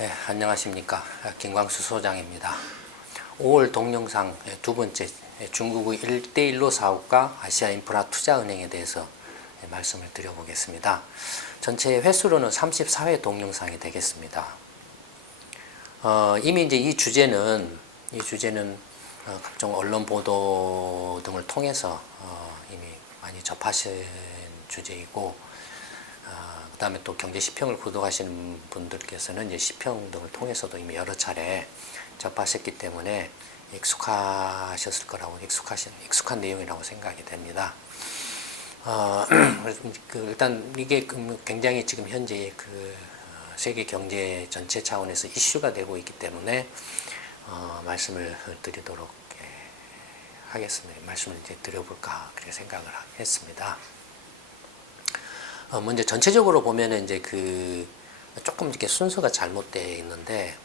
네, 안녕하십니까. 김광수 소장입니다. 5월 동영상 두 번째 중국의 1대1로 사업과 아시아인프라투자은행에 대해서 말씀을 드려보겠습니다. 전체 횟수로는 34회 동영상이 되겠습니다. 이미 이제 이 주제는 각종 언론 보도 등을 통해서 이미 많이 접하신 주제이고, 그 다음에 또 경제 시평을 구독하시는 분들께서는 이제 시평 등을 통해서도 이미 여러 차례 접하셨기 때문에 익숙하셨을 거라고, 익숙한 내용이라고 생각이 됩니다. 일단 이게 굉장히 지금 현재 세계 경제 전체 차원에서 이슈가 되고 있기 때문에 말씀을 드리도록 하겠습니다. 말씀을 이제 드려볼까 그렇게 생각을 했습니다. 먼저 전체적으로 보면은 이제 조금 이렇게 순서가 잘못되어 있는데,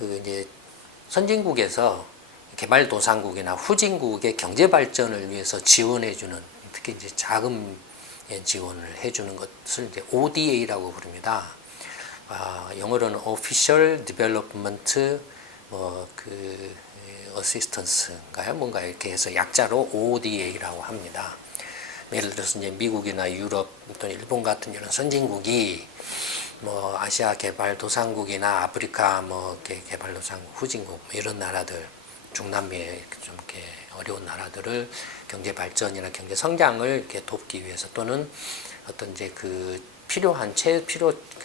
이제 선진국에서 개발도상국이나 후진국의 경제 발전을 위해서 지원해주는, 특히 이제 자금 지원을 해주는 것을 이제 ODA라고 부릅니다. 영어로는 Official Development 어시스턴스인가요? 뭔가 이렇게 해서 약자로 ODA라고 합니다. 예를 들어서 이제 미국이나 유럽 또는 일본 같은 이런 선진국이 아시아 개발도상국이나 아프리카 개발도상국 후진국 이런 나라들, 중남미에 좀 이렇게 어려운 나라들을 경제 발전이나 경제 성장을 이렇게 돕기 위해서, 또는 어떤 이제 필요한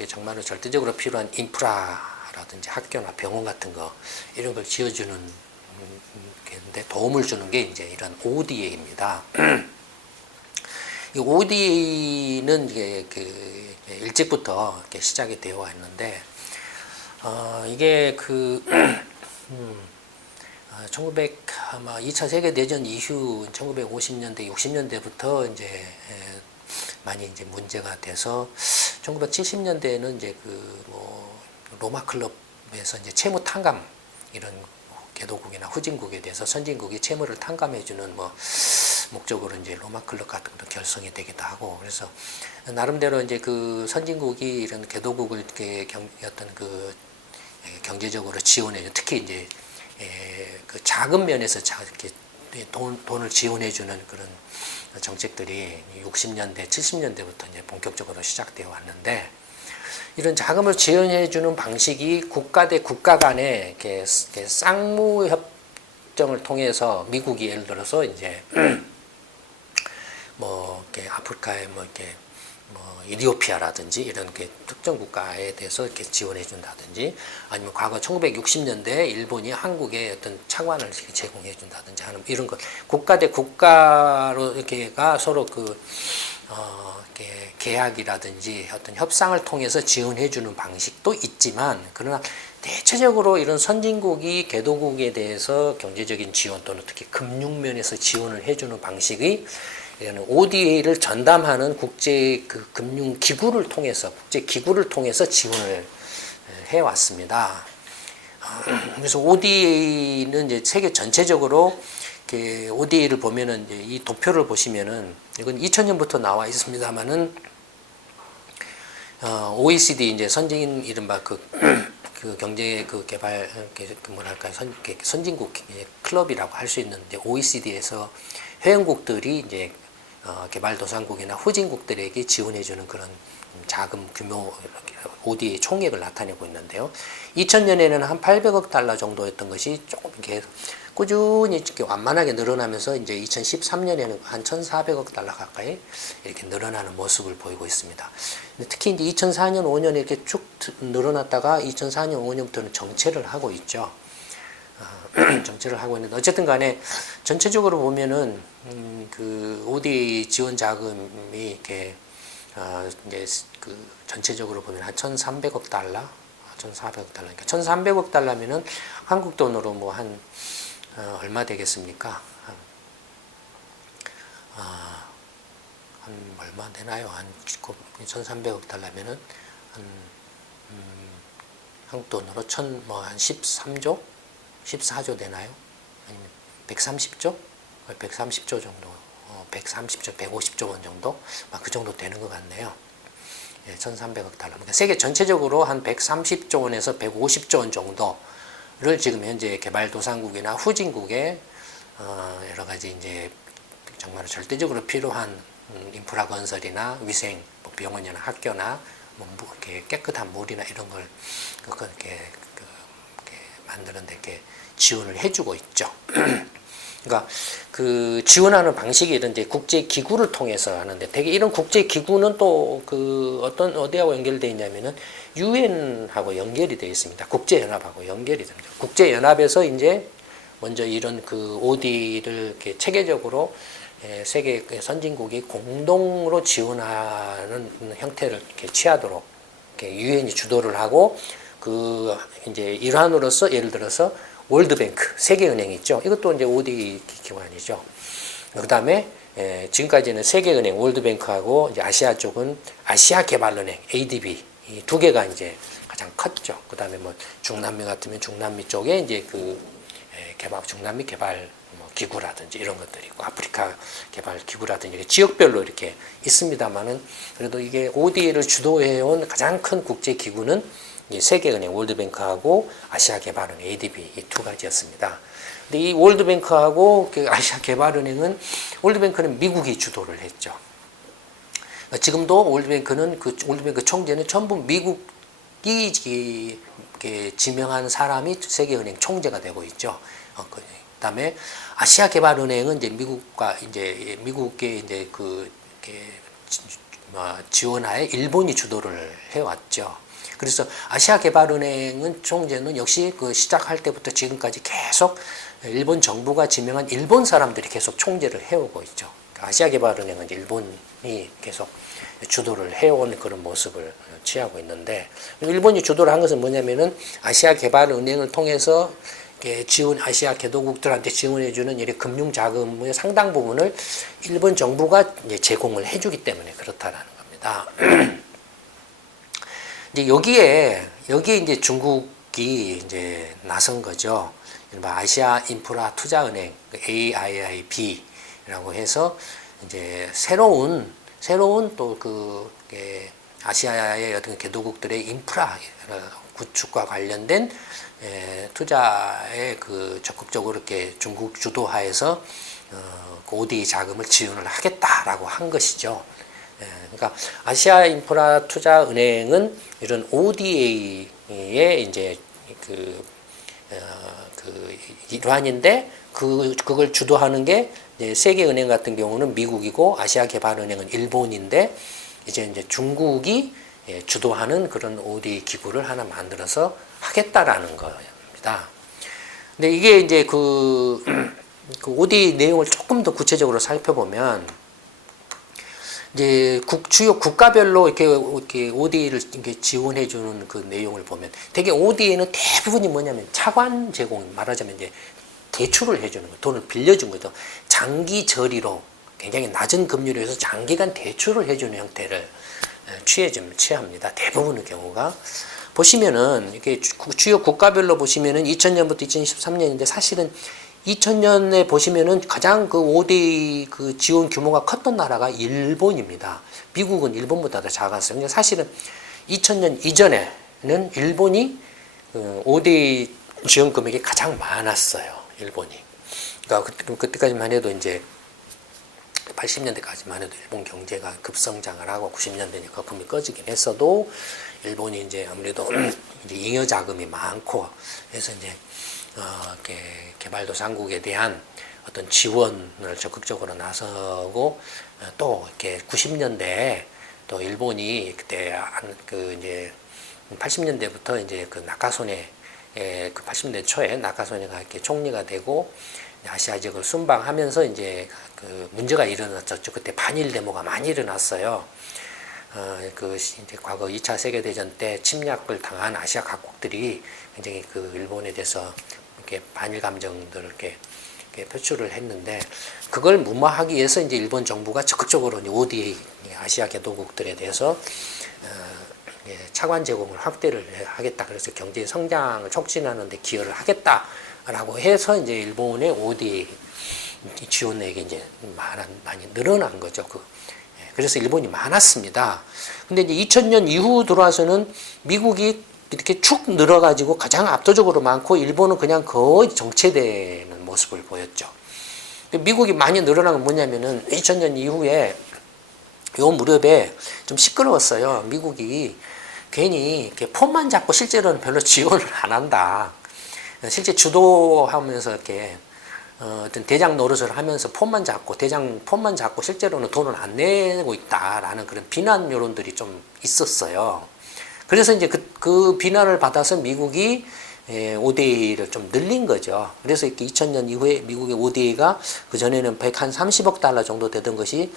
정말로 절대적으로 필요한 인프라라든지 학교나 병원 같은 거 이런 걸 지어주는 데 도움을 주는 게 이제 이런 ODA입니다. 이 ODA는 이게 일찍부터 이렇게 시작이 되어 왔는데, 이게 2차 세계대전 이후 1950년대, 60년대부터 이제 많이 이제 문제가 돼서 1970년대에는 이제 로마 클럽에서 이제 채무 탕감, 이런 개도국이나 후진국에 대해서 선진국이 채무를 탕감해주는 목적으로 이제 로마 클럽 같은 것도 결성이 되기도 하고, 그래서 나름대로 이제 선진국이 이런 개도국을 이렇게 경제적으로 지원해주는, 특히 이제 자금 면에서 이렇게 돈을 지원해주는 그런 정책들이 60년대, 70년대부터 이제 본격적으로 시작되어 왔는데, 이런 자금을 지원해주는 방식이 국가 대 국가 간의 이렇게 쌍무 협정을 통해서, 미국이 예를 들어서 이제 이렇게 아프리카에 이디오피아라든지 이런 특정 국가에 대해서 이렇게 지원해 준다든지, 아니면 과거 1960년대에 일본이 한국에 어떤 차관을 제공해 준다든지 하는 이런 것, 국가 대 국가로 이렇게가 서로 이렇게 계약이라든지 어떤 협상을 통해서 지원해 주는 방식도 있지만, 그러나 대체적으로 이런 선진국이 개도국에 대해서 경제적인 지원 또는 특히 금융면에서 지원을 해주는 방식이 ODA를 전담하는 국제 금융기구를 통해서, 국제기구를 통해서 지원을 해왔습니다. 그래서 ODA는 이제 세계 전체적으로 ODA를 보면은 이제 이 도표를 보시면은, 이건 2000년부터 나와 있습니다만은, OECD 이제 선진 이른바 경제 개발 선진국 클럽이라고 할 수 있는데, OECD에서 회원국들이 이제 개발도상국이나 후진국들에게 지원해주는 그런 자금 규모 ODA 총액을 나타내고 있는데요. 2000년에는 한 800억 달러 정도였던 것이 조금 이렇게 꾸준히 이렇게 완만하게 늘어나면서, 이제 2013년에는 한 1,400억 달러 가까이 이렇게 늘어나는 모습을 보이고 있습니다. 특히 이제 2004년, 5년 이렇게 쭉 늘어났다가 2004년, 5년부터는 정체를 하고 있죠. 정체를 하고 있는데, 어쨌든 간에 전체적으로 보면은 ODA 지원 자금이 이렇게 이제 전체적으로 보면 한 1,300억 달러, 1,400억 달러, 그러니까 1,300억 달러면은 한국 돈으로 한 얼마 되겠습니까? 한 얼마 되나요? 한 1,300억 달러면은 한국 돈으로 한 13조? 14조 되나요? 아니면 130조? 130조 정도, 130조, 150조 원 정도? 그 정도 되는 것 같네요. 1,300억 달러. 그러니까 세계 전체적으로 한 130조 원에서 150조 원 정도를 지금 현재 개발도상국이나 후진국에 여러 가지 이제 정말 절대적으로 필요한 인프라 건설이나 위생, 뭐 병원이나 학교나 뭐 이렇게 깨끗한 물이나 이런 걸 이렇게 만드는데 이렇게 지원을 해주고 있죠. 그러니까 그 지원하는 방식이 이런 이제 국제 기구를 통해서 하는데, 되게 이런 국제 기구는 또 그 어떤 어디하고 연결되어 있냐면은 유엔하고 연결이 되어 있습니다. 국제 연합하고 연결이 됩니다. 국제 연합에서 이제 먼저 이런 그 OD를 이렇게 체계적으로 세계 선진국이 공동으로 지원하는 형태를 이렇게 취하도록 이렇게 유엔이 주도를 하고, 그 이제 일환으로서 예를 들어서 월드뱅크, 세계은행 있죠. 이것도 이제 OD 기관이죠. 그 다음에 지금까지는 세계은행, 월드뱅크하고 이제 아시아 쪽은 아시아개발은행, ADB 이 두 개가 이제 가장 컸죠. 그 다음에 뭐 중남미 같으면 중남미 쪽에 이제 그 개발, 중남미 개발 기구라든지 이런 것들이 있고, 아프리카 개발 기구라든지 지역별로 이렇게 있습니다만은, 그래도 이게 ODA를 주도해온 가장 큰 국제 기구는 세계은행, 월드뱅크하고 아시아개발은행, ADB 이 두 가지였습니다. 근데 이 월드뱅크하고 그 아시아개발은행은, 월드뱅크는 미국이 주도를 했죠. 지금도 월드뱅크는 그 월드뱅크 총재는 전부 미국이 지명한 사람이 세계은행 총재가 되고 있죠. 그다음에 아시아개발은행은 이제 미국과 이제 미국의 이제 그 지원하에 일본이 주도를 해왔죠. 그래서 아시아개발은행은 총재는 역시 그 시작할 때부터 지금까지 계속 일본 정부가 지명한 일본 사람들이 계속 총재를 해오고 있죠. 아시아개발은행은 일본이 계속 주도를 해온 그런 모습을 취하고 있는데, 일본이 주도를 한 것은 뭐냐면은 아시아개발은행을 통해서 아시아 개도국들한테 지원해주는 이런 금융 자금의 상당 부분을 일본 정부가 이제 제공을 해주기 때문에 그렇다라는 겁니다. 이제 여기에 이제 중국이 이제 나선 거죠. 아시아 인프라 투자은행 AIIB라고 해서 이제 새로운 또 그 아시아의 어떤 개도국들의 인프라 구축과 관련된 투자에 그 적극적으로 이렇게 중국 주도하에서 그 ODA 자금을 지원을 하겠다라고 한 것이죠. 그러니까 아시아 인프라 투자 은행은 이런 ODA의 이제 그 일환인데, 그걸 주도하는 게 세계은행 같은 경우는 미국이고 아시아개발은행은 일본인데, 이제 중국이 주도하는 그런 ODA 기구를 하나 만들어서 하겠다라는 겁니다. 근데 이게 이제 그 ODA 내용을 조금 더 구체적으로 살펴보면, 이제 주요 국가별로 이렇게 ODA를 이렇게 지원해주는 그 내용을 보면, 되게 ODA는 대부분이 뭐냐면 차관 제공, 말하자면 이제 대출을 해주는 거, 돈을 빌려준 거죠. 장기 저리로 굉장히 낮은 금리로 해서 장기간 대출을 해주는 형태를 취합니다. 대부분의 경우가. 보시면은 이렇게 주요 국가별로 보시면은 2000년부터 2013년인데, 사실은 2000년에 보시면은 가장 그 ODA 그 지원 규모가 컸던 나라가 일본입니다. 미국은 일본보다 더 작았어요. 근데 사실은 2000년 이전에는 일본이 ODA 지원 금액이 가장 많았어요. 일본이. 그러니까 그때까지만 해도 이제 80년대까지만 해도 일본 경제가 급성장을 하고 90년대니까 거품이 꺼지긴 했어도, 일본이 이제 아무래도 이제 잉여 자금이 많고 해서 이제 개발도상국에 대한 어떤 지원을 적극적으로 나서고, 또 이렇게 90년대에 또 일본이 그때 그 이제 80년대부터 이제 그 나카소네, 그 80년대 초에 나카소네가 이렇게 총리가 되고 아시아 지역을 순방하면서 이제 그 문제가 일어났었죠. 그때 반일 데모가 많이 일어났어요. 그 이제 과거 2차 세계대전 때 침략을 당한 아시아 각국들이 굉장히 그 일본에 대해서 이렇게 반일 감정들을 이렇게 표출을 했는데, 그걸 무마하기 위해서 이제 일본 정부가 적극적으로 ODA 아시아 개도국들에 대해서 차관 제공을 확대를 하겠다. 그래서 경제 성장을 촉진하는 데 기여를 하겠다라고 해서 이제 일본의 ODA 지원액이 이제 많이 늘어난 거죠. 그래서 일본이 많았습니다. 근데 이제 2000년 이후 들어와서는 미국이 이렇게 축 늘어가지고 가장 압도적으로 많고 일본은 그냥 거의 정체되는 모습을 보였죠. 미국이 많이 늘어난 건 뭐냐면은 2000년 이후에 요 무렵에 좀 시끄러웠어요. 미국이 괜히 이렇게 폰만 잡고 실제로는 별로 지원을 안 한다. 실제 주도하면서 이렇게 어떤 대장 노릇을 하면서 폰만 잡고 폰만 잡고 실제로는 돈을 안 내고 있다라는 그런 비난 여론들이 좀 있었어요. 그래서 이제 그 비난을 받아서 미국이 ODA를 좀 늘린 거죠. 그래서 이렇게 2000년 이후에 미국의 ODA가 그 전에는 130억 달러 정도 되던 것이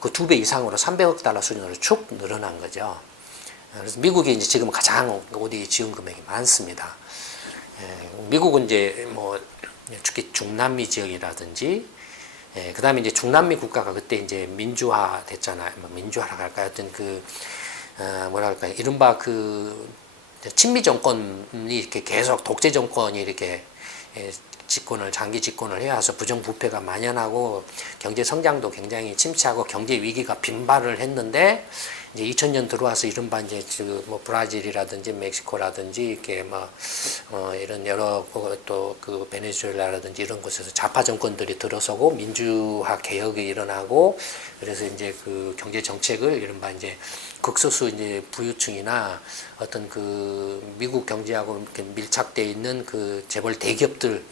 그 2배 이상으로 300억 달러 수준으로 축 늘어난 거죠. 그래서 미국이 이제 지금 가장 ODA 지원 금액이 많습니다. 미국은 이제 뭐 특히 중남미 지역이라든지 그 다음에 이제 중남미 국가가 그때 이제 민주화 됐잖아요. 뭐 민주화라고 할까요? 하여튼 뭐랄까요? 이른바 친미 정권이 이렇게 계속 독재 정권이 이렇게 장기 집권을 해와서 부정부패가 만연하고 경제 성장도 굉장히 침체하고 경제 위기가 빈발을 했는데 이제 2000년 들어와서 이른바 이제 뭐 브라질이라든지 멕시코라든지 이렇게 이런 여러 또 그 베네수엘라라든지 이런 곳에서 좌파 정권들이 들어서고 민주화 개혁이 일어나고 그래서 이제 그 경제 정책을 이른바 이제 극소수 이제 부유층이나 어떤 그 미국 경제하고 이렇게 밀착되어 있는 그 재벌 대기업들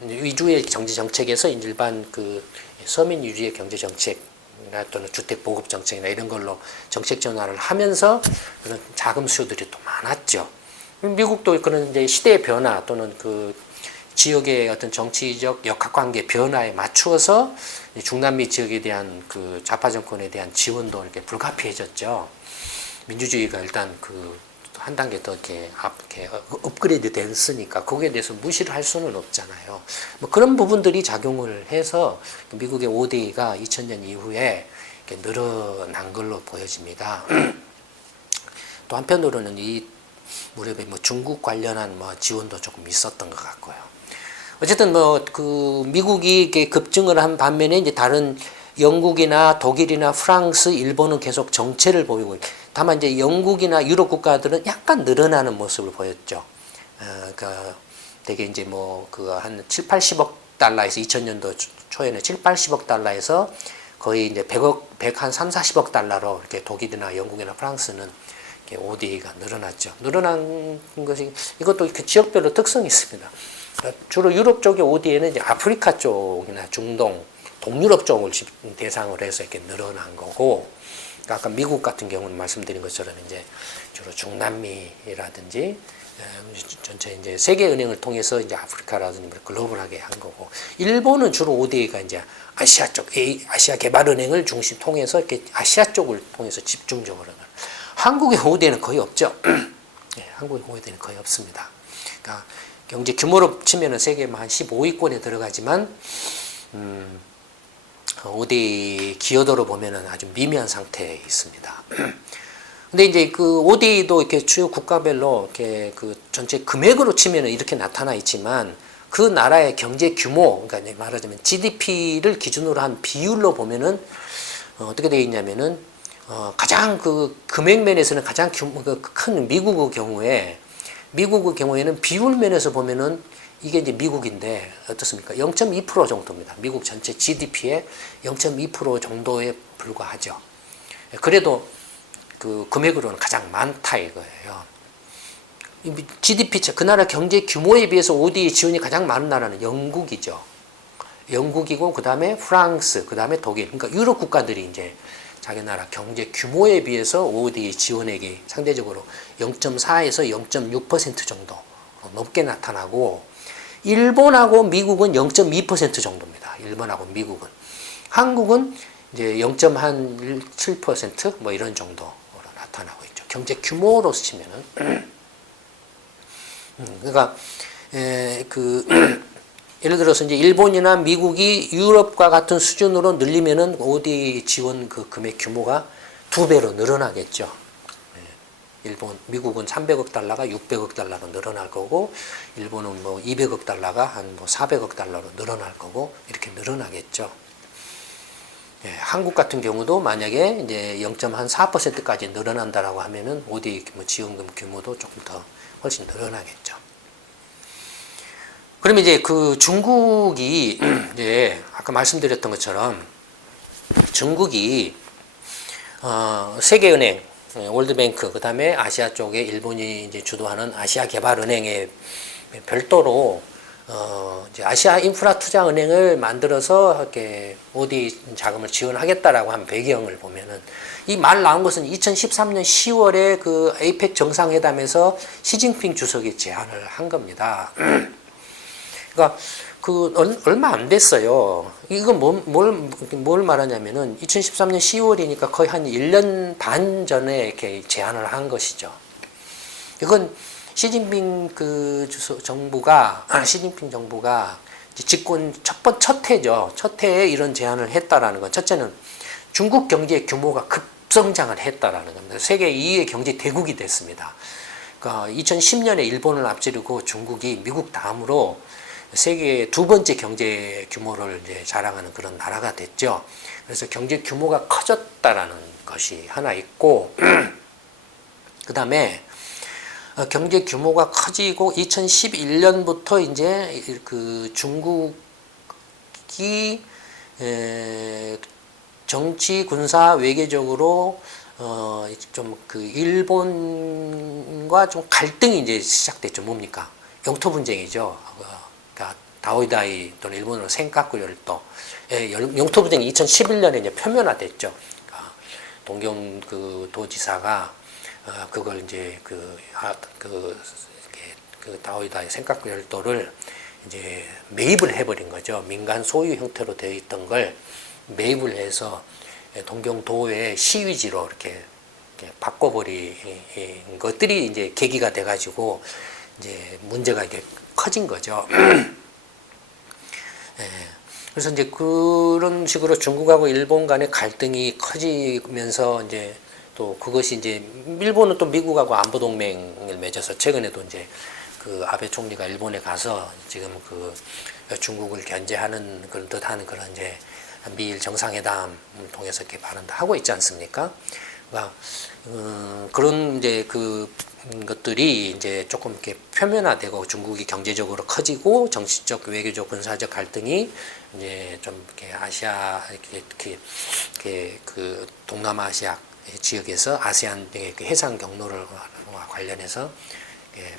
위주의 경제 정책에서 일반 그 서민 위주의 경제 정책 또는 주택 보급 정책이나 이런 걸로 정책 전환을 하면서 그런 자금 수요들이 또 많았죠. 미국도 그런 이제 시대의 변화 또는 그 지역의 어떤 정치적 역학관계 변화에 맞추어서 중남미 지역에 대한 그 좌파 정권에 대한 지원도 이렇게 불가피해졌죠. 민주주의가 일단 한 단계 더 이렇게 업그레이드 됐으니까 거기에 대해서 무시를 할 수는 없잖아요. 뭐 그런 부분들이 작용을 해서 미국의 ODA가 2000년 이후에 이렇게 늘어난 걸로 보여집니다. 또 한편으로는 이 무렵에 뭐 중국 관련한 뭐 지원도 조금 있었던 것 같고요. 어쨌든 미국이 이렇게 급증을 한 반면에 이제 다른 영국이나 독일이나 프랑스, 일본은 계속 정체를 보이고 다만 이제 영국이나 유럽 국가들은 약간 늘어나는 모습을 보였죠. 그러니까 되게 이제 한 7, 80억 달러에서 2000년도 초에는 7, 80억 달러에서 거의 이제 103, 40억 달러로 이렇게 독일이나 영국이나 프랑스는 이렇게 ODA가 늘어났죠. 늘어난 것이 이것도 그 지역별로 특성이 있습니다. 주로 유럽 쪽의 ODA는 이제 아프리카 쪽이나 중동, 동유럽 쪽을 대상으로 해서 이렇게 늘어난 거고, 아까 미국 같은 경우는 말씀드린 것처럼 이제 주로 중남미라든지 전체 이제 세계은행을 통해서 이제 아프리카라든지 글로벌하게 한 거고, 일본은 주로 ODA가 이제 아시아 쪽, 아시아 개발은행을 중심 통해서 이렇게 아시아 쪽을 통해서 집중적으로. 한국의 ODA는 거의 없죠. 네, 한국의 ODA는 거의 없습니다. 그러니까 경제 규모로 치면은 세계만 한 15위권에 들어가지만, ODA 기여도로 보면은 아주 미미한 상태에 있습니다. 근데 이제 그 ODA도 이렇게 주요 국가별로 이렇게 그 전체 금액으로 치면은 이렇게 나타나 있지만 그 나라의 경제 규모, 그러니까 말하자면 GDP를 기준으로 한 비율로 보면은 어떻게 되어 있냐면은 가장 그 금액 면에서는 가장 큰 미국의 경우에는 비율 면에서 보면은 이게 이제 미국인데 어떻습니까? 0.2% 정도입니다. 미국 전체 GDP의 0.2% 정도에 불과하죠. 그래도 그 금액으로는 가장 많다 이거예요. GDP, 그 나라 경제 규모에 비해서 ODA 지원이 가장 많은 나라는 영국이죠. 영국이고, 그 다음에 프랑스, 그 다음에 독일. 그러니까 유럽 국가들이 이제 자기 나라 경제 규모에 비해서 ODA 지원액이 상대적으로 0.4에서 0.6% 정도 높게 나타나고, 일본하고 미국은 0.2% 정도입니다. 일본하고 미국은. 한국은 이제 0.7% 뭐 이런 정도로 나타나고 있죠. 경제 규모로 치면은. 그러니까 예를 들어서 이제 일본이나 미국이 유럽과 같은 수준으로 늘리면은 ODA 지원 그 금액 규모가 2배로 늘어나겠죠. 미국은 300억 달러가 600억 달러로 늘어날 거고, 일본은 뭐 200억 달러가 한 400억 달러로 늘어날 거고, 이렇게 늘어나겠죠. 예, 한국 같은 경우도 만약에 이제 0.4%까지 늘어난다라고 하면은 ODA 규모, 지원금 규모도 조금 더 훨씬 늘어나겠죠. 그럼 이제 그 중국이 이제 아까 말씀드렸던 것처럼 중국이 세계은행, 월드뱅크, 그 다음에 아시아 쪽에 일본이 이제 주도하는 아시아개발은행에 별도로 이제 아시아 인프라 투자 은행을 만들어서 이렇게 ODA 자금을 지원하겠다라고 한 배경을 보면은 이 말 나온 것은 2013년 10월에 그 에이펙 정상회담에서 시진핑 주석이 제안을 한 겁니다. 그러니까 그 얼마 안 됐어요. 이건 뭘 말하냐면은 2013년 10월이니까 거의 한 1년 반 전에 이렇게 제안을 한 것이죠. 이건 시진핑 정부가 집권 첫 해죠. 첫 해에 이런 제안을 했다라는 건 첫째는 중국 경제 규모가 급성장을 했다라는 겁니다. 세계 2위의 경제 대국이 됐습니다. 그러니까 2010년에 일본을 앞지르고 중국이 미국 다음으로 세계 두 번째 경제 규모를 이제 자랑하는 그런 나라가 됐죠. 그래서 경제 규모가 커졌다라는 것이 하나 있고, 그 다음에 경제 규모가 커지고 2011년부터 이제 그 중국이 정치, 군사, 외교적으로 좀 그 일본과 좀 갈등이 이제 시작됐죠. 뭡니까? 영토 분쟁이죠. 그러니까 다오이다이 또는 일본어로 센카쿠 열도 영토 분쟁이 2011년에 이제 표면화됐죠. 그러니까 동경 그 도지사가 그걸 이제 그 다오이다이 센카쿠 열도를 이제 매입을 해버린 거죠. 민간 소유 형태로 되어 있던 걸 매입을 해서 동경도의 시위지로 이렇게 바꿔버린 것들이 이제 계기가 돼가지고 이제 문제가 이게 커진 거죠. 그래서 이제 그런 식으로 중국하고 일본 간의 갈등이 커지면서 이제 또 그것이 이제 일본은 또 미국하고 안보 동맹을 맺어서 최근에도 이제 그 아베 총리가 일본에 가서 지금 그 중국을 견제하는 그런 듯한 그런 이제 미일 정상회담을 통해서 이렇게 발언도 하고 있지 않습니까? 그러니까 그런 이제 그 것들이 이제 조금 이렇게 표면화되고 중국이 경제적으로 커지고 정치적, 외교적, 군사적 갈등이 이제 좀 이렇게 아시아 이렇게 그 동남아시아 지역에서 아세안 등의 그 해상 경로를 관련해서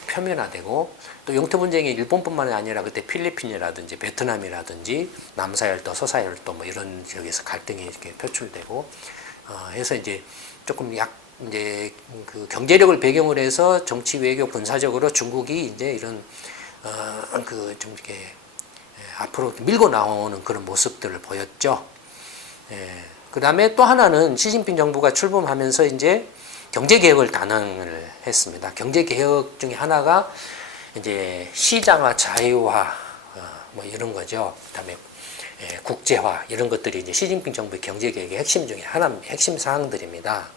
표면화되고 또 영토 분쟁이 일본뿐만 아니라 그때 필리핀이라든지 베트남이라든지 남사열도, 서사열도 뭐 이런 지역에서 갈등이 이렇게 표출되고 해서 이제 조금 이제 그 경제력을 배경으로 해서 정치, 외교, 군사적으로 중국이 이제 이런 그 좀 이렇게 앞으로 밀고 나오는 그런 모습들을 보였죠. 그 다음에 또 하나는 시진핑 정부가 출범하면서 이제 경제개혁을 단행을 했습니다. 경제개혁 중에 하나가 이제 시장화, 자유화, 뭐 이런 거죠. 그 다음에 국제화, 이런 것들이 이제 시진핑 정부의 경제개혁의 핵심 중에 핵심 사항들입니다.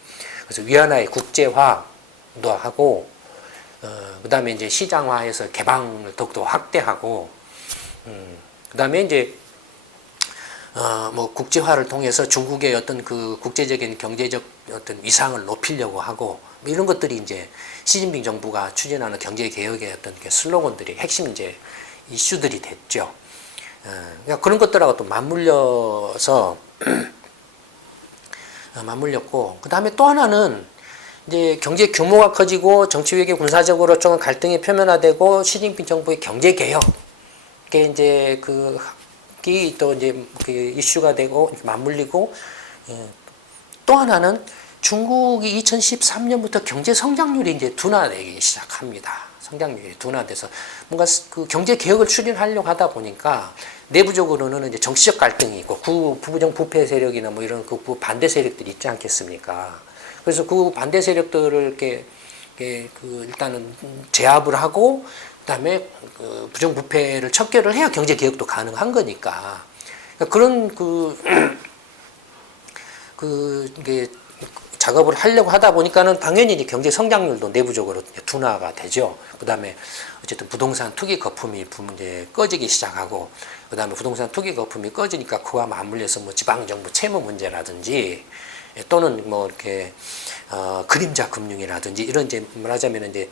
그래서 위안화의 국제화도 하고, 그 다음에 이제 시장화해서 개방을 더욱더 확대하고, 그 다음에 이제 뭐 국제화를 통해서 중국의 어떤 그 국제적인 경제적 어떤 위상을 높이려고 하고 뭐 이런 것들이 이제 시진핑 정부가 추진하는 경제 개혁의 어떤 슬로건들이 핵심 이제 이슈들이 됐죠. 그러니까 그런 것들하고 또 맞물렸고 그 다음에 또 하나는 이제 경제 규모가 커지고 정치 외교 군사적으로 좀 갈등이 표면화되고 시진핑 정부의 경제 개혁에 이제 또 이제 그 이슈가 되고 맞물리고 또 하나는 중국이 2013년부터 경제 성장률이 이제 둔화되기 시작합니다. 성장률이 둔화돼서 뭔가 그 경제 개혁을 추진하려고 하다 보니까 내부적으로는 이제 정치적 갈등이 있고 부부정 부패 세력이나 뭐 이런 그 반대 세력들이 있지 않겠습니까? 그래서 그 반대 세력들을 이렇게 일단은 제압을 하고 그다음에 그 부정부패를 척결을 해야 경제 개혁도 가능한 거니까 그런 그 이게 작업을 하려고 하다 보니까는 당연히 이제 경제 성장률도 내부적으로 둔화가 되죠. 그 다음에 어쨌든 부동산 투기 거품이 이제 꺼지기 시작하고, 그 다음에 부동산 투기 거품이 꺼지니까 그와 맞물려서 뭐 지방정부 채무 문제라든지 또는 뭐 이렇게 그림자 금융이라든지 이런 이제 말하자면 이제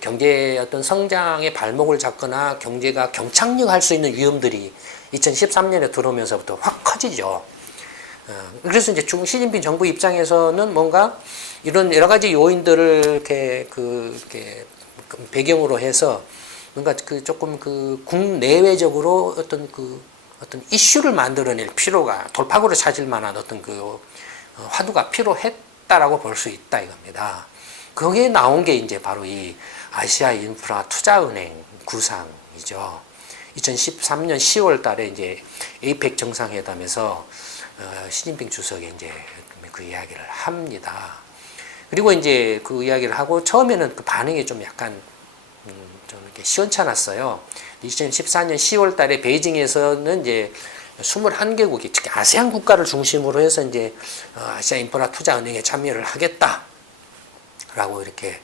경제 어떤 성장의 발목을 잡거나 경제가 경착륙할 수 있는 위험들이 2013년에 들어오면서부터 확 커지죠. 그래서 이제 시진핑 정부 입장에서는 뭔가 이런 여러 가지 요인들을 이렇게 배경으로 해서 뭔가 조금 국내외적으로 어떤 이슈를 만들어낼 필요가, 돌파구를 찾을 만한 어떤 화두가 필요했다라고 볼 수 있다 이겁니다. 거기에 나온 게 이제 바로 이 아시아 인프라 투자은행 구상이죠. 2013년 10월 달에 이제 에이펙 정상회담에서 시진핑 주석이 이제 그 이야기를 합니다. 그리고 이제 그 이야기를 하고 처음에는 그 반응이 좀 약간 좀 이렇게 시원찮았어요. 2014년 10월 달에 베이징에서는 이제 21개국이 특히 아세안 국가를 중심으로 해서 이제 아시아 인프라 투자은행에 참여를 하겠다라고 이렇게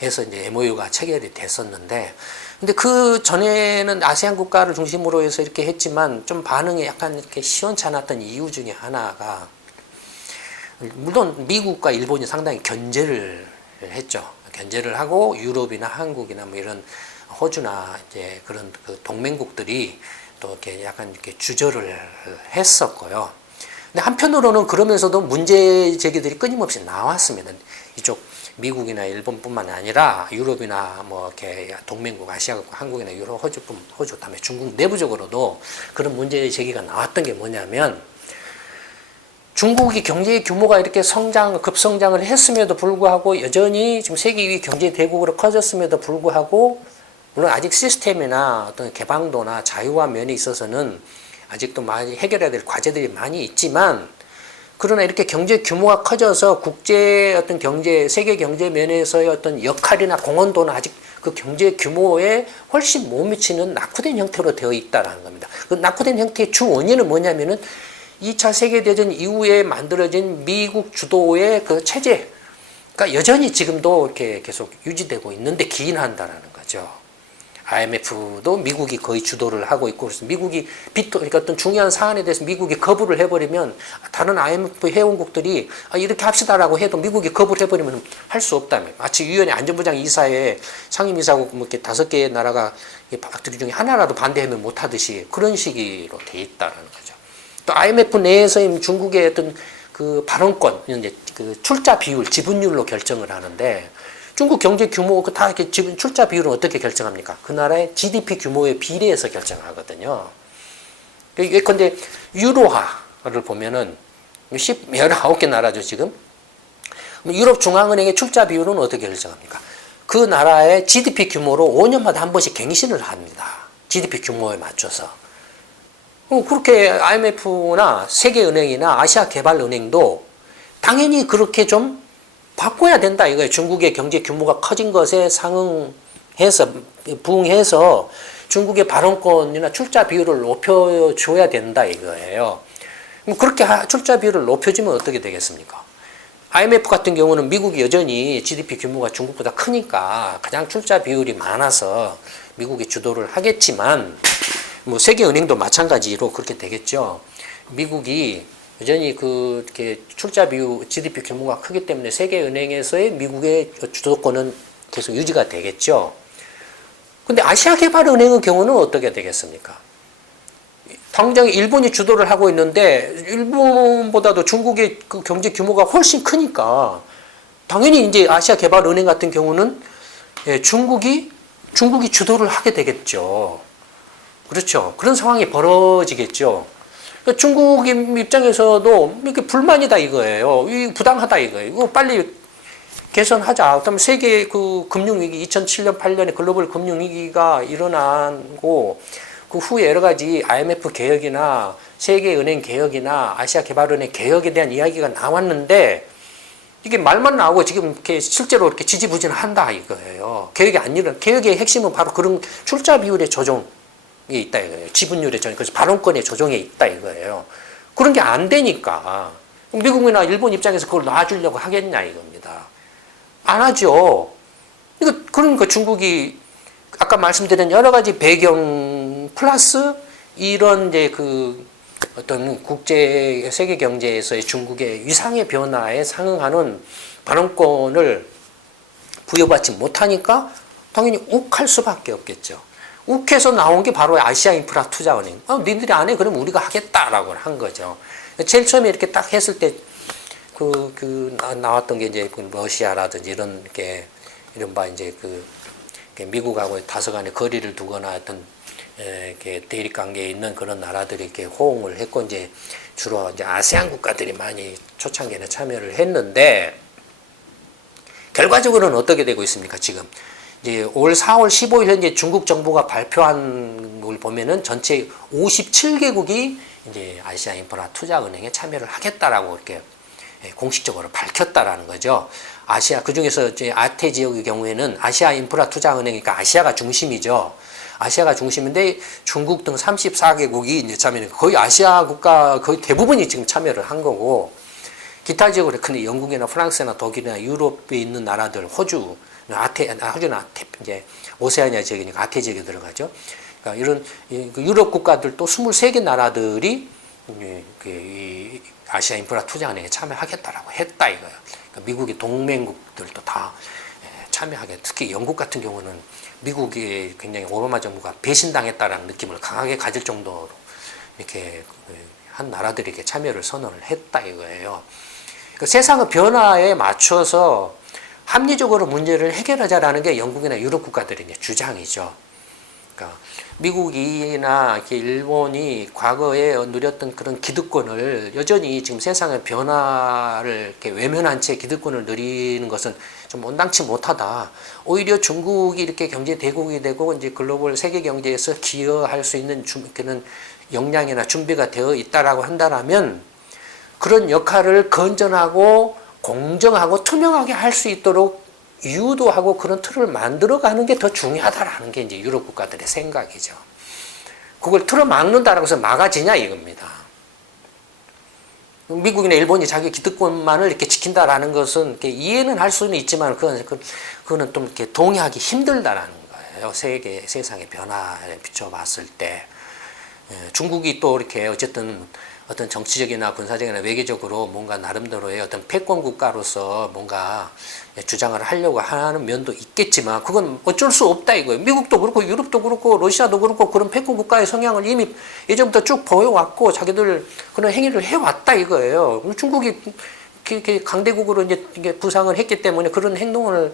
해서 이제 MOU가 체결이 됐었는데, 근데 그 전에는 아세안 국가를 중심으로 해서 이렇게 했지만 좀 반응이 약간 이렇게 시원찮았던 이유 중에 하나가, 물론 미국과 일본이 상당히 견제를 했죠. 견제를 하고 유럽이나 한국이나 뭐 이런 호주나 이제 그런 그 동맹국들이 또 이렇게 약간 이렇게 주저를 했었고요. 근데 한편으로는 그러면서도 문제 제기들이 끊임없이 나왔습니다. 이쪽 미국이나 일본뿐만 아니라 유럽이나 뭐 이렇게 동맹국 아시아국, 한국이나 유럽, 호주 다음에 중국 내부적으로도 그런 문제 제기가 나왔던 게 뭐냐면, 중국이 경제 규모가 이렇게 급성장을 했음에도 불구하고 여전히 지금 세계 2위 경제 대국으로 커졌음에도 불구하고, 물론 아직 시스템이나 어떤 개방도나 자유화 면에 있어서는 아직도 많이 해결해야 될 과제들이 많이 있지만, 그러나 이렇게 경제 규모가 커져서 국제 어떤 경제, 세계 경제 면에서의 어떤 역할이나 공헌도는 아직 그 경제 규모에 훨씬 못 미치는 낙후된 형태로 되어 있다는 겁니다. 그 낙후된 형태의 주 원인은 뭐냐면은 2차 세계대전 이후에 만들어진 미국 주도의 그 체제가 여전히 지금도 이렇게 계속 유지되고 있는데 기인한다라는 거죠. IMF도 미국이 거의 주도를 하고 있고, 그래서 미국이 그러니까 어떤 중요한 사안에 대해서 미국이 거부를 해버리면 다른 IMF 회원국들이 이렇게 합시다라고 해도 미국이 거부를 해버리면 할 수 없다며. 마치 유엔의 안전보장 이사회 상임이사국 뭐 이렇게 5개의 나라가 박들이 중에 하나라도 반대하면 못하듯이 그런 식으로 돼 있다는 거죠. 또 IMF 내에서 중국의 어떤 그 발언권, 이제 그 출자 비율, 지분율로 결정을 하는데, 중국 경제 규모 다 이렇게 지분 출자 비율은 어떻게 결정합니까? 그 나라의 GDP 규모에 비례해서 결정하거든요. 예컨대 유로화를 보면은 19개 나라죠 지금. 유럽 중앙은행의 출자 비율은 어떻게 결정합니까? 그 나라의 GDP 규모로 5년마다 한 번씩 갱신을 합니다. GDP 규모에 맞춰서. 그렇게 IMF나 세계은행이나 아시아개발은행도 당연히 그렇게 좀 바꿔야 된다 이거예요. 중국의 경제 규모가 커진 것에 부응해서 중국의 발언권이나 출자 비율을 높여줘야 된다 이거예요. 그렇게 출자 비율을 높여주면 어떻게 되겠습니까? IMF 같은 경우는 미국이 여전히 GDP 규모가 중국보다 크니까 그냥 출자 비율이 많아서 미국이 주도를 하겠지만, 뭐 세계은행도 마찬가지로 그렇게 되겠죠. 미국이 여전히 이렇게 출자 비율, GDP 규모가 크기 때문에 세계은행에서의 미국의 주도권은 계속 유지가 되겠죠. 근데 아시아개발은행의 경우는 어떻게 되겠습니까? 당장 일본이 주도를 하고 있는데 일본보다도 중국의 그 경제 규모가 훨씬 크니까 당연히 이제 아시아개발은행 같은 경우는 중국이 주도를 하게 되겠죠. 그렇죠. 그런 상황이 벌어지겠죠. 중국 입장에서도 이렇게 불만이다 이거예요. 이 부당하다 이거예요. 이거 빨리 개선하자. 그다음에 세계 그 금융위기 2007년 8년에 글로벌 금융위기가 일어나고 그 후에 여러 가지 IMF 개혁이나 세계은행 개혁이나 아시아개발은행 개혁에 대한 이야기가 나왔는데 이게 말만 나오고 지금 이렇게 실제로 이렇게 지지부진한다 이거예요. 개혁의 핵심은 바로 그런 출자 비율의 조정. 있다 이거예요. 지분율의 조정, 그래서 발언권의 조정에 있다 이거예요. 그런 게 안 되니까 미국이나 일본 입장에서 그걸 놔주려고 하겠냐 이겁니다. 안 하죠. 그러니까 중국이 아까 말씀드린 여러 가지 배경 플러스 이런 이제 그 어떤 국제 세계 경제에서의 중국의 위상의 변화에 상응하는 발언권을 부여받지 못하니까 당연히 욱할 수밖에 없겠죠. 욱해서 나온 게 바로 아시아 인프라 투자은행. 니들이 안 해? 그럼 우리가 하겠다라고 한 거죠. 제일 처음에 이렇게 딱 했을 때 나왔던 게 이제 러시아라든지 이런 게 이른바 이제 미국하고 다소간의 거리를 두거나 어떤 이렇게 대립 관계에 있는 그런 나라들이 이렇게 호응을 했고 이제 주로 이제 아세안 국가들이 많이 초창기에는 참여를 했는데 결과적으로는 어떻게 되고 있습니까? 지금 이제 올 4월 15일 현재 중국 정부가 발표한 걸 보면은 전체 57개국이 이제 아시아 인프라 투자은행에 참여를 하겠다라고 이렇게 공식적으로 밝혔다라는 거죠. 아시아 그 중에서 이제 아태 지역의 경우에는 아시아 인프라 투자은행이니까 아시아가 중심이죠. 아시아가 중심인데 중국 등 34개국이 이제 참여는 거의 아시아 국가 거의 대부분이 지금 참여를 한 거고 기타 지역으로 근데 영국이나 프랑스나 독일이나 유럽에 있는 나라들 호주는 이제 오세아니아 지역이니까 아태 지역에 들어가죠. 그러니까 이런 유럽 국가들 또 23개 나라들이 아시아 인프라 투자은행에 참여하겠다라고 했다 이거예요. 그러니까 미국의 동맹국들도 다 참여하게 특히 영국 같은 경우는 미국이 굉장히 오바마 정부가 배신당했다라는 느낌을 강하게 가질 정도로 이렇게 한 나라들에게 참여를 선언을 했다 이거예요. 그러니까 세상의 변화에 맞춰서 합리적으로 문제를 해결하자라는 게 영국이나 유럽 국가들의 이제 주장이죠. 그러니까 미국이나 이렇게 일본이 과거에 누렸던 그런 기득권을 여전히 지금 세상의 변화를 이렇게 외면한 채 기득권을 누리는 것은 좀 온당치 못하다. 오히려 중국이 이렇게 경제 대국이 되고 이제 글로벌 세계 경제에서 기여할 수 있는 그런 역량이나 준비가 되어 있다라고 한다라면 그런 역할을 건전하고 공정하고 투명하게 할 수 있도록 유도하고 그런 틀을 만들어가는 게 더 중요하다라는 게 이제 유럽 국가들의 생각이죠. 그걸 틀어 막는다라고 해서 막아지냐 이겁니다. 미국이나 일본이 자기 기득권만을 이렇게 지킨다라는 것은 이렇게 이해는 할 수는 있지만 그거는 좀 이렇게 동의하기 힘들다라는 거예요. 세상의 변화에 비춰봤을 때 중국이 또 이렇게 어쨌든 어떤 정치적이나 군사적이나 외교적으로 뭔가 나름대로의 어떤 패권 국가로서 뭔가 주장을 하려고 하는 면도 있겠지만 그건 어쩔 수 없다 이거예요. 미국도 그렇고 유럽도 그렇고 러시아도 그렇고 그런 패권 국가의 성향을 이미 예전부터 쭉 보여왔고 자기들 그런 행위를 해왔다 이거예요. 중국이 이렇게 강대국으로 이제 부상을 했기 때문에 그런 행동을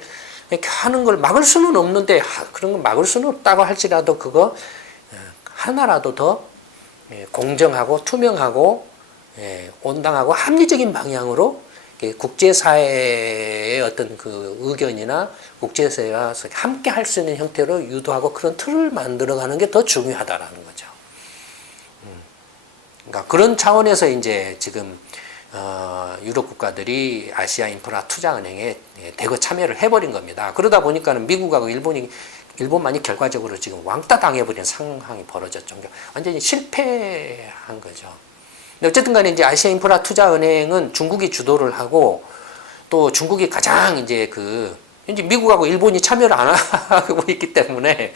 이렇게 하는 걸 막을 수는 없는데 그런 걸 막을 수는 없다고 할지라도 그거 하나라도 더 공정하고 투명하고 온당하고 합리적인 방향으로 국제사회의 어떤 그 의견이나 국제사회와 함께 할 수 있는 형태로 유도하고 그런 틀을 만들어가는 게 더 중요하다라는 거죠. 그러니까 그런 차원에서 이제 지금 유럽 국가들이 아시아 인프라 투자은행에 대거 참여를 해버린 겁니다. 그러다 보니까는 미국하고 일본만이 결과적으로 지금 왕따 당해버린 상황이 벌어졌죠. 완전히 실패한 거죠. 근데 어쨌든 간에 이제 아시아 인프라 투자은행은 중국이 주도를 하고 또 중국이 가장 이제 이제 미국하고 일본이 참여를 안 하고 있기 때문에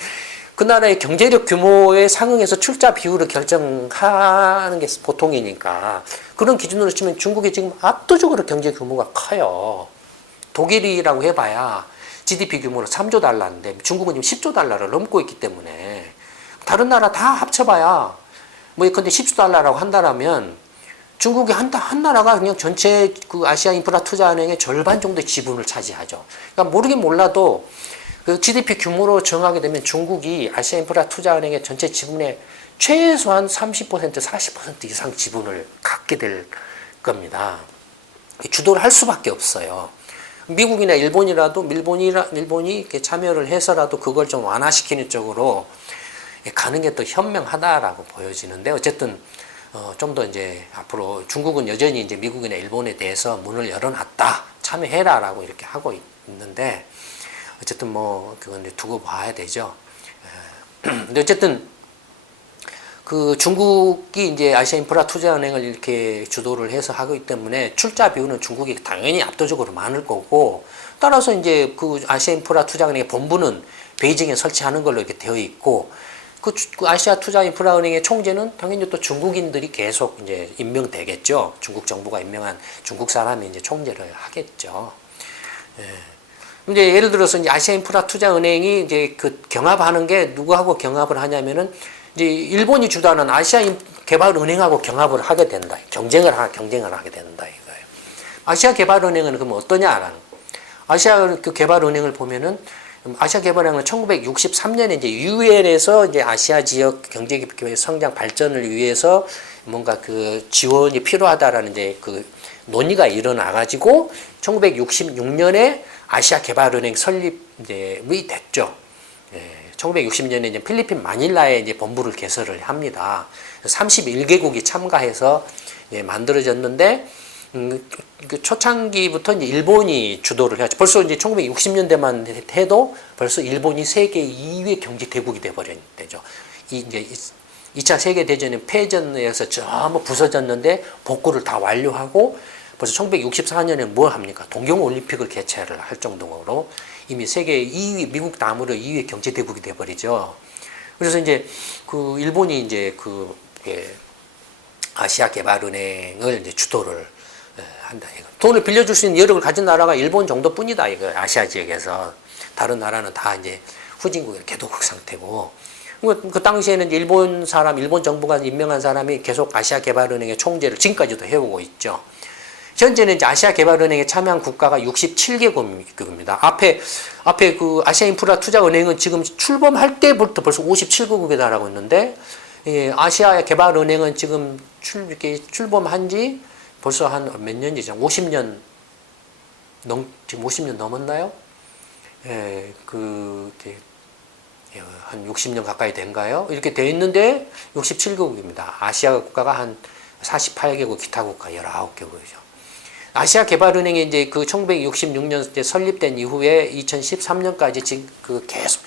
그 나라의 경제력 규모에 상응해서 출자 비율을 결정하는 게 보통이니까 그런 기준으로 치면 중국이 지금 압도적으로 경제 규모가 커요. 독일이라고 해봐야 GDP 규모로 3조 달러인데 중국은 지금 10조 달러를 넘고 있기 때문에 다른 나라 다 합쳐봐야 근데 10조 달러라고 한다면 중국이 한 나라가 그냥 전체 그 아시아 인프라 투자은행의 절반 정도의 지분을 차지하죠. 그러니까 모르긴 몰라도 그 GDP 규모로 정하게 되면 중국이 아시아 인프라 투자은행의 전체 지분의 최소한 30% 40% 이상 지분을 갖게 될 겁니다. 주도를 할 수밖에 없어요. 미국이나 일본이 이렇게 참여를 해서라도 그걸 좀 완화시키는 쪽으로 가는 게 더 현명하다라고 보여지는데 어쨌든 좀 더 이제 앞으로 중국은 여전히 이제 미국이나 일본에 대해서 문을 열어놨다 참여해라라고 이렇게 하고 있는데 어쨌든 그건 두고 봐야 되죠. 근데 어쨌든 그 중국이 이제 아시아인프라투자은행을 이렇게 주도를 해서 하기 때문에 출자 비율은 중국이 당연히 압도적으로 많을 거고, 따라서 이제 그 아시아인프라투자은행의 본부는 베이징에 설치하는 걸로 이렇게 되어 있고, 그 아시아투자인프라은행의 총재는 당연히 또 중국인들이 계속 이제 임명되겠죠. 중국 정부가 임명한 중국 사람이 이제 총재를 하겠죠. 예. 이제 예를 들어서 이제 아시아인프라투자은행이 이제 그 경합하는 게 누구하고 경합을 하냐면은 이제 일본이 주도하는 아시아개발은행하고 경합을 하게 된다. 경쟁을 하게 된다 이거예요. 아시아개발은행은 그럼 어떠냐라는. 아시아 그 개발은행을 보면은 아시아개발은행은 1963년에 이제 UN에서 이제 아시아 지역 경제 성장 발전을 위해서 뭔가 그 지원이 필요하다라는 이제 그 논의가 일어나 가지고 1966년에 아시아개발은행 설립이 됐죠. 1960년에 이제 필리핀 마닐라에 이제 본부를 개설을 합니다. 31개국이 참가해서 만들어졌는데, 그 초창기부터 이제 일본이 주도를 해야죠. 벌써 이제 1960년대만 해도 벌써 일본이 세계 2위 경제 대국이 돼버린 때죠. 이제 2차 세계 대전의 패전에서 전부 부서졌는데 복구를 다 완료하고 벌써 1964년에 뭘 합니까? 동경올림픽을 개최를 할 정도로 이미 세계 2위, 미국 다음으로 2위 경제 대국이 돼버리죠. 그래서 이제 그 일본이 이제 그 아시아개발은행을 이제 주도를 한다. 돈을 빌려줄 수 있는 여력을 가진 나라가 일본 정도뿐이다. 이거 아시아 지역에서 다른 나라는 다 이제 후진국의 개도국 상태고. 그 당시에는 일본 정부가 임명한 사람이 계속 아시아개발은행의 총재를 지금까지도 해오고 있죠. 현재는 이제 아시아개발은행에 참여한 국가가 67개국입니다. 앞에 그 아시아인프라투자은행은 지금 출범할 때부터 벌써 57개국에 달하고 있는데, 아시아개발은행은 지금 출범한 지 벌써 한 몇 년이죠? 50년 지금 50년 넘었나요? 한 60년 가까이 된가요? 이렇게 돼 있는데 67개국입니다. 아시아 국가가 한 48개국, 기타 국가 19개국이죠. 아시아개발은행이 이제 그 1966년 설립된 이후에 2013년까지 지금 그 계속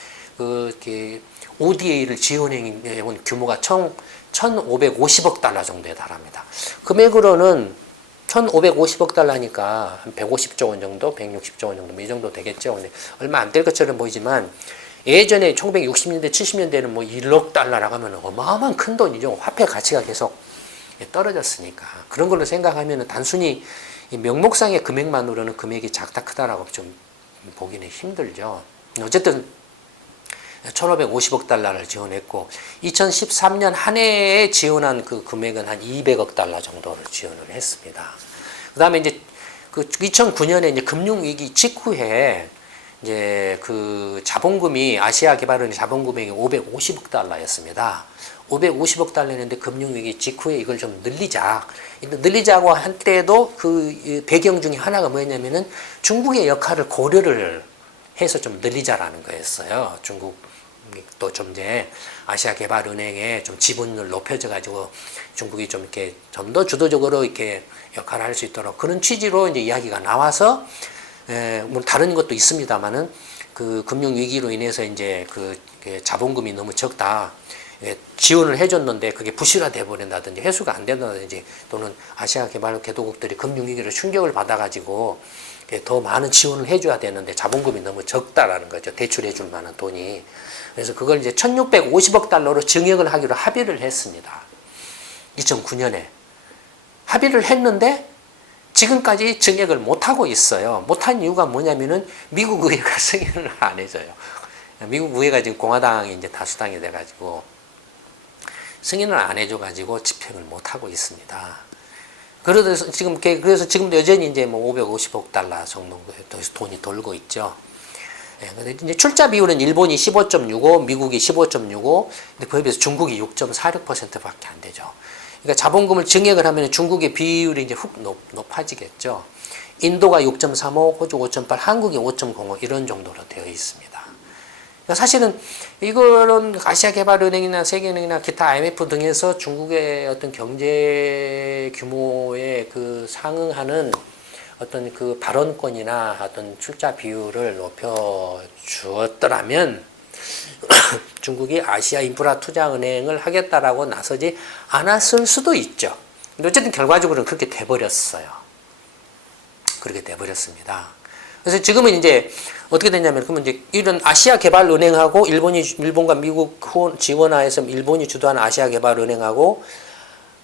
ODA를 지원해 온 규모가 총 1,550억 달러 정도에 달합니다. 금액으로는 1,550억 달러니까 한 150조 원 정도, 160조 원 정도, 이 정도 되겠죠. 근데 얼마 안 될 것처럼 보이지만 예전에 1960년대, 70년대는 뭐 1억 달러라고 하면 어마어마한 큰 돈이죠. 화폐 가치가 계속 떨어졌으니까. 그런 걸로 생각하면 단순히 명목상의 금액만으로는 금액이 작다 크다라고 좀 보기는 힘들죠. 어쨌든 1,550억 달러를 지원했고 2013년 한 해에 지원한 그 금액은 한 200억 달러 정도를 지원을 했습니다. 그다음에 이제 그 2009년에 이제 금융위기 직후에 이제 그 자본금이 아시아개발은행 자본금액이 550억 달러였습니다. 550억 달러였는데 금융위기 직후에 이걸 좀 늘리자고 한 때도 그 배경 중에 하나가 뭐였냐면은 중국의 역할을 고려를 해서 좀 늘리자라는 거였어요. 중국도 좀 이제 아시아개발은행에 좀 지분을 높여져 가지고 중국이 좀 이렇게 좀 더 주도적으로 이렇게 역할을 할 수 있도록 그런 취지로 이제 이야기가 나와서 뭐 다른 것도 있습니다만은 그 금융 위기로 인해서 이제 그 자본금이 너무 적다. 지원을 해줬는데 그게 부실화돼 버린다든지 회수가 안 된다든지 또는 아시아 개발 개도국들이 금융위기로 충격을 받아가지고 더 많은 지원을 해줘야 되는데 자본금이 너무 적다라는 거죠. 대출해줄 만한 돈이. 그래서 그걸 이제 1,650억 달러로 증액을 하기로 합의를 했습니다. 2009년에. 합의를 했는데 지금까지 증액을 못하고 있어요. 못한 이유가 뭐냐면은 미국 의회가 승인을 안 해줘요. 미국 의회가 지금 공화당이 이제 다수당이 돼가지고 승인을 안 해줘가지고 집행을 못하고 있습니다. 그래서 지금도 여전히 이제 뭐 550억 달러 정도 돈이 돌고 있죠. 근데 이제 출자 비율은 일본이 15.65, 미국이 15.65, 근데 그에 비해서 중국이 6.46%밖에 안 되죠. 그러니까 자본금을 증액을 하면 중국의 비율이 이제 훅 높아지겠죠. 인도가 6.35, 호주 5.8, 한국이 5.05 이런 정도로 되어 있습니다. 사실은 이거는 아시아개발은행이나 세계은행이나 기타 IMF 등에서 중국의 어떤 경제 규모에 그 상응하는 어떤 그 발언권이나 어떤 출자 비율을 높여 주었더라면 중국이 아시아 인프라 투자 은행을 하겠다라고 나서지 않았을 수도 있죠. 근데 어쨌든 결과적으로는 그렇게 돼버렸어요. 그렇게 돼버렸습니다. 그래서 지금은 이제 어떻게 됐냐면, 그러면 이제 이런 아시아 개발 은행하고 일본과 미국 지원하에서 일본이 주도하는 아시아 개발 은행하고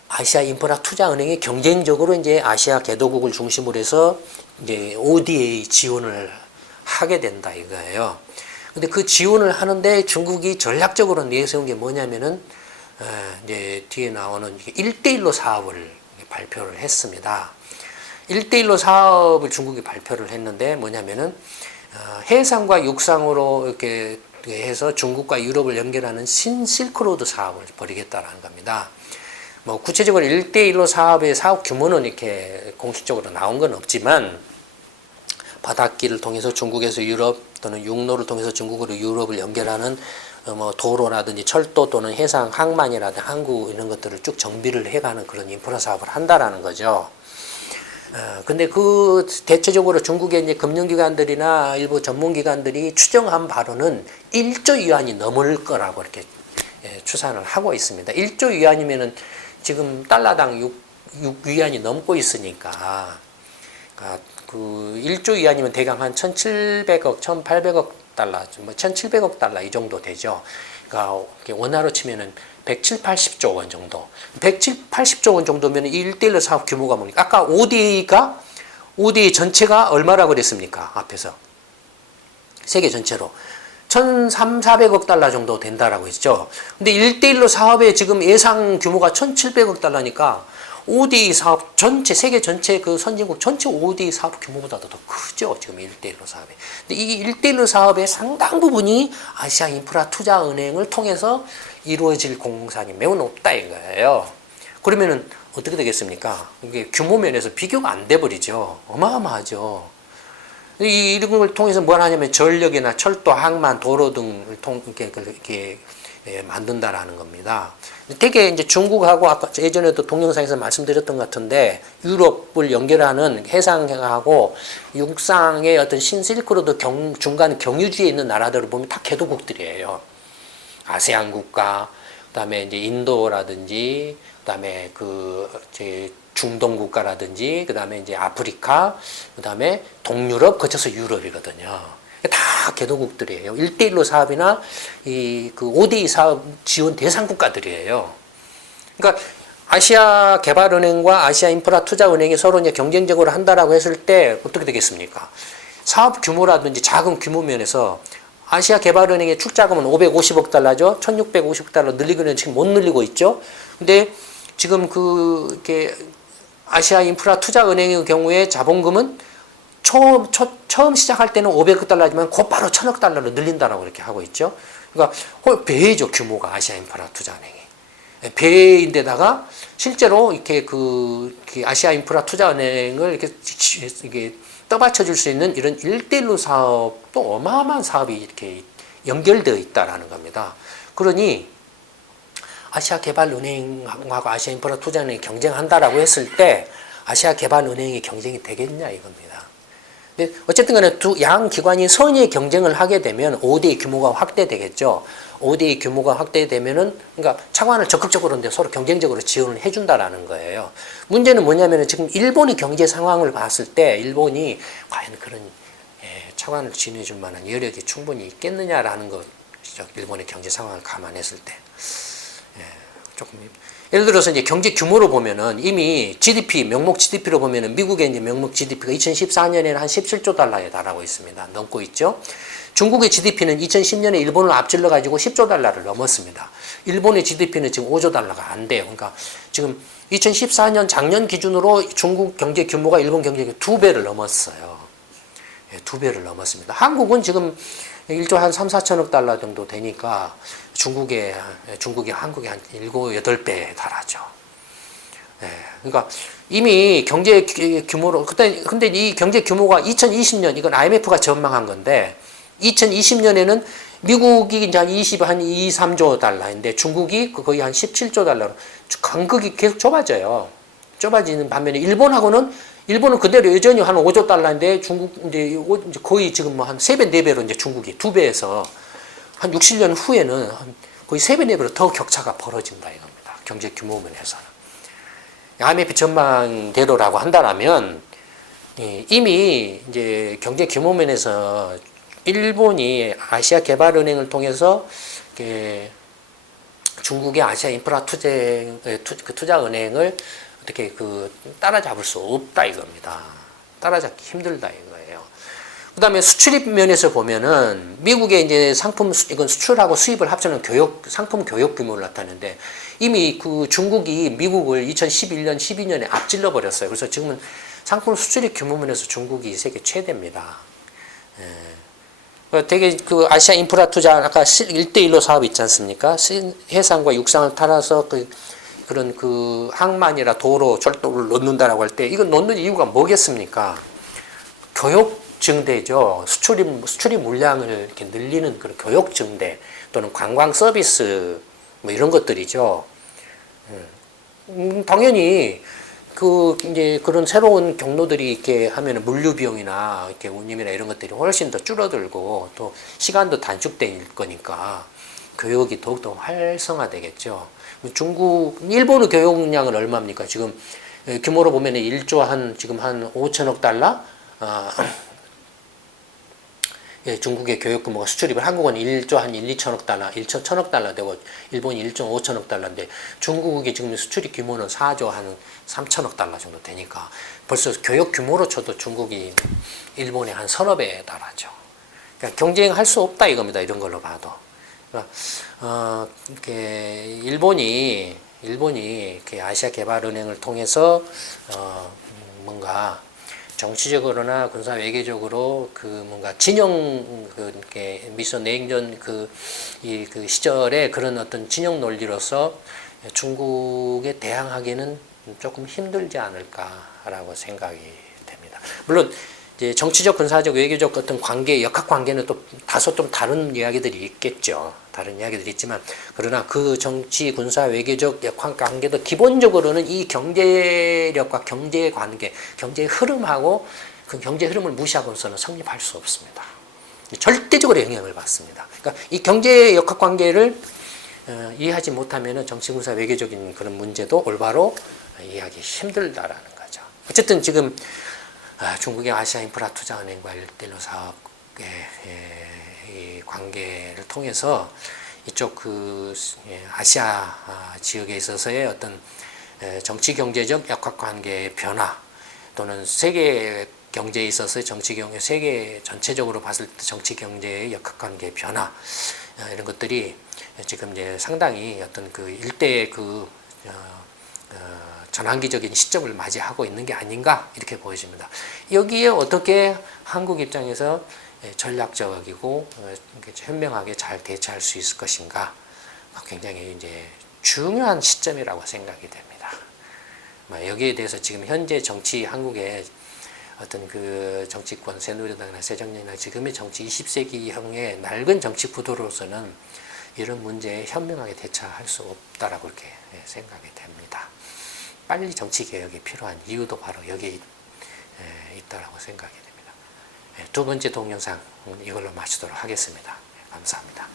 아시아 인프라 투자 은행이 경쟁적으로 이제 아시아 개도국을 중심으로 해서 이제 ODA 지원을 하게 된다 이거예요. 근데 그 지원을 하는데 중국이 전략적으로 내세운 게 뭐냐면은 이제 뒤에 나오는 1대1로 사업을 발표를 했습니다. 1대1로 사업을 중국이 발표를 했는데 뭐냐면은 해상과 육상으로 이렇게 해서 중국과 유럽을 연결하는 신실크로드 사업을 벌이겠다라는 겁니다. 뭐 구체적으로 1대1로 사업의 사업 규모는 이렇게 공식적으로 나온 건 없지만 바닷길을 통해서 중국에서 유럽 또는 육로를 통해서 중국으로 유럽을 연결하는 뭐 도로라든지 철도 또는 해상 항만이라든지 항구 이런 것들을 쭉 정비를 해가는 그런 인프라 사업을 한다라는 거죠. 근데 그 대체적으로 중국의 이제 금융기관들이나 일부 전문기관들이 추정한 바로는 1조 위안이 넘을 거라고 이렇게 추산을 하고 있습니다. 1조 위안이면은 지금 달러당 6위안이 넘고 있으니까, 그러니까 그 1조 위안이면 대강 한 1,700억, 1,800억 달러, 뭐 1,700억 달러 이 정도 되죠. 그러니까 원화로 치면은 170, 80조 원 정도. 170, 80조 원 정도면 1대1로 사업 규모가 뭡니까? 아까 ODA 전체가 얼마라고 그랬습니까? 앞에서. 세계 전체로. 1,300~1,400억 달러 정도 된다라고 했죠. 근데 1대1로 사업의 지금 예상 규모가 1,700억 달러니까 ODA 사업 전체, 세계 전체 그 선진국 전체 ODA 사업 규모보다도 더 크죠. 지금 1대1로 사업이. 근데 이 1대1로 사업의 상당 부분이 아시아 인프라 투자 은행을 통해서 이루어질 공산이 매우 높다 이거예요. 그러면은 어떻게 되겠습니까? 이게 규모 면에서 비교가 안 돼 버리죠. 어마어마하죠. 이런 걸 통해서 뭘 하냐면 전력이나 철도, 항만, 도로 등을 이렇게 만든다라는 겁니다. 되게 이제 중국하고 아까 예전에도 동영상에서 말씀드렸던 것 같은데 유럽을 연결하는 해상하고 육상의 어떤 신실크로드 중간 경유지에 있는 나라들을 보면 다 개도국들이에요. 아세안 국가, 그다음에 이제 인도라든지, 그다음에 제 중동 국가라든지, 그다음에 이제 아프리카, 그다음에 동유럽 거쳐서 유럽이거든요. 다 개도국들이에요. 1대1로 사업이나 그 ODA 사업 지원 대상 국가들이에요. 그러니까 아시아 개발은행과 아시아 인프라 투자은행이 서로 이제 경쟁적으로 한다라고 했을 때 어떻게 되겠습니까? 사업 규모라든지 자금 규모 면에서 아시아 개발은행의 출자금은 550억 달러죠. 1650억 달러 늘리고는 지금 못 늘리고 있죠. 근데 지금 이렇게 아시아 인프라 투자은행의 경우에 자본금은 처음 시작할 때는 500억 달러지만 곧바로 1000억 달러로 늘린다라고 이렇게 하고 있죠. 그러니까 배이죠, 규모가 아시아 인프라 투자은행이. 배인데다가 실제로 이렇게 아시아 인프라 투자은행을 이렇게 떠받쳐 줄 수 있는 이런 1대1로 사업도 어마어마한 사업이 이렇게 연결되어 있다라는 겁니다. 그러니 아시아 개발은행하고 아시아 인프라 투자은행이 경쟁한다라고 했을 때 아시아 개발은행이 경쟁이 되겠냐 이겁니다. 근데 어쨌든 간에 양 기관이 선의의 경쟁을 하게 되면 ODA 규모가 확대되겠죠. ODA 규모가 확대되면은, 그러니까 차관을 적극적으로 서로 경쟁적으로 지원을 해준다라는 거예요. 문제는 뭐냐면은 지금 일본의 경제 상황을 봤을 때 일본이 과연 그런 차관을 지내줄 만한 여력이 충분히 있겠느냐라는 것이죠. 일본의 경제 상황을 감안했을 때. 조금 예를 들어서 이제 경제 규모로 보면은 이미 GDP, 명목 GDP로 보면은 미국의 이제 명목 GDP가 2014년에는 한 17조 달러에 달하고 있습니다. 넘고 있죠. 중국의 GDP는 2010년에 일본을 앞질러 가지고 10조 달러를 넘었습니다. 일본의 GDP는 지금 5조 달러가 안 돼요. 그러니까 지금 2014년 작년 기준으로 중국 경제 규모가 일본 경제 규모 2배를 넘었어요. 2배를 넘었습니다. 한국은 지금 1조 한 3, 4천억 달러 정도 되니까 중국이 한국의 한 7, 8배에 달하죠. 그러니까 이미 경제 규모로, 근데 이 경제 규모가 2020년, 이건 IMF가 전망한 건데, 2020년에는 미국이 이제 한 2, 3조 달러인데 중국이 거의 한 17조 달러로 간극이 계속 좁아져요. 좁아지는 반면에 일본은 그대로 여전히 한 5조 달러인데 중국 이제 거의 지금 뭐 한 3배, 4배로 이제 중국이 2배에서 한 60년 후에는 한 거의 3배, 4배로 더 격차가 벌어진다 이겁니다. 경제 규모 면에서는. IMF 전망대로라고 한다면 이미 이제 경제 규모 면에서 일본이 아시아 개발은행을 통해서 중국의 아시아 인프라 투자은행을 어떻게 따라잡을 수 없다 이겁니다. 따라잡기 힘들다 이거예요. 그다음에 수출입 면에서 보면은 미국의 이제 상품 이건 수출하고 수입을 합치는 상품 교역 규모를 나타내는데 이미 중국이 미국을 2011년, 12년에 앞질러 버렸어요. 그래서 지금은 상품 수출입 규모 면에서 중국이 세계 최대입니다. 되게 아시아 인프라 투자 아까 1대1로 사업 있지 않습니까? 해상과 육상을 따라서 그런 항만이나 도로, 철도를 놓는다라고 할 때 이건 놓는 이유가 뭐겠습니까? 교역 증대죠. 수출입 물량을 이렇게 늘리는 그런 교역 증대 또는 관광 서비스 뭐 이런 것들이죠. 당연히 이제 그런 새로운 경로들이 이렇게 하면 물류 비용이나 이렇게 운임이나 이런 것들이 훨씬 더 줄어들고 또 시간도 단축될 거니까 교역이 더욱더 활성화되겠죠. 일본의 교역량은 얼마입니까? 지금 규모로 보면 1조 지금 한 5천억 달러? 예, 중국의 교역 규모가 수출입을 한국은 1조 한 1, 2천억 달러, 1천억 달러 되고 일본이 1조 5천억 달러인데 중국이 지금 수출입 규모는 4조 한 3천억 달러 정도 되니까 벌써 교역 규모로 쳐도 중국이 일본의 한 서너 배에 달하죠. 그러니까 경쟁할 수 없다 이겁니다. 이런 걸로 봐도. 그러니까 이렇게 일본이 이렇게 아시아 개발은행을 통해서 뭔가 정치적으로나 군사 외교적으로 뭔가 진영 이렇게 미소 냉전 시절에 그런 어떤 진영 논리로서 중국에 대항하기는 조금 힘들지 않을까라고 생각이 됩니다. 물론 이제 정치적, 군사적, 외교적 어떤 역학 관계는 또 다소 좀 다른 이야기들이 있겠죠. 다른 이야기들이 있지만 그러나 그 정치, 군사, 외교적 역학 관계도 기본적으로는 이 경제력과 경제 관계, 경제 흐름하고 그 경제 흐름을 무시하고서는 성립할 수 없습니다. 절대적으로 영향을 받습니다. 그러니까 이 경제 역학 관계를 이해하지 못하면 정치, 군사, 외교적인 그런 문제도 올바로 이해하기 힘들다라는 거죠. 어쨌든 지금 중국의 아시아 인프라 투자은행과 1대1로 사업의 이 관계를 통해서 이쪽 아시아 지역에 있어서의 어떤 정치 경제적 역학 관계의 변화 또는 세계 경제에 있어서의 세계 전체적으로 봤을 때 정치 경제의 역학 관계의 변화 이런 것들이 지금 이제 상당히 어떤 일대의 전환기적인 시점을 맞이하고 있는 게 아닌가 이렇게 보여집니다. 여기에 어떻게 한국 입장에서 전략적이고 현명하게 잘 대처할 수 있을 것인가 굉장히 이제 중요한 시점이라고 생각이 됩니다. 여기에 대해서 지금 현재 정치 한국의 어떤 정치권 새누리당이나 새정년이나 지금의 정치 20세기형의 낡은 정치 구도로서는 이런 문제에 현명하게 대처할 수 없다라고 이렇게 생각이 됩니다. 빨리 정치 개혁이 필요한 이유도 바로 여기에 있다라고 생각이 됩니다. 두 번째 동영상 이걸로 마치도록 하겠습니다. 감사합니다.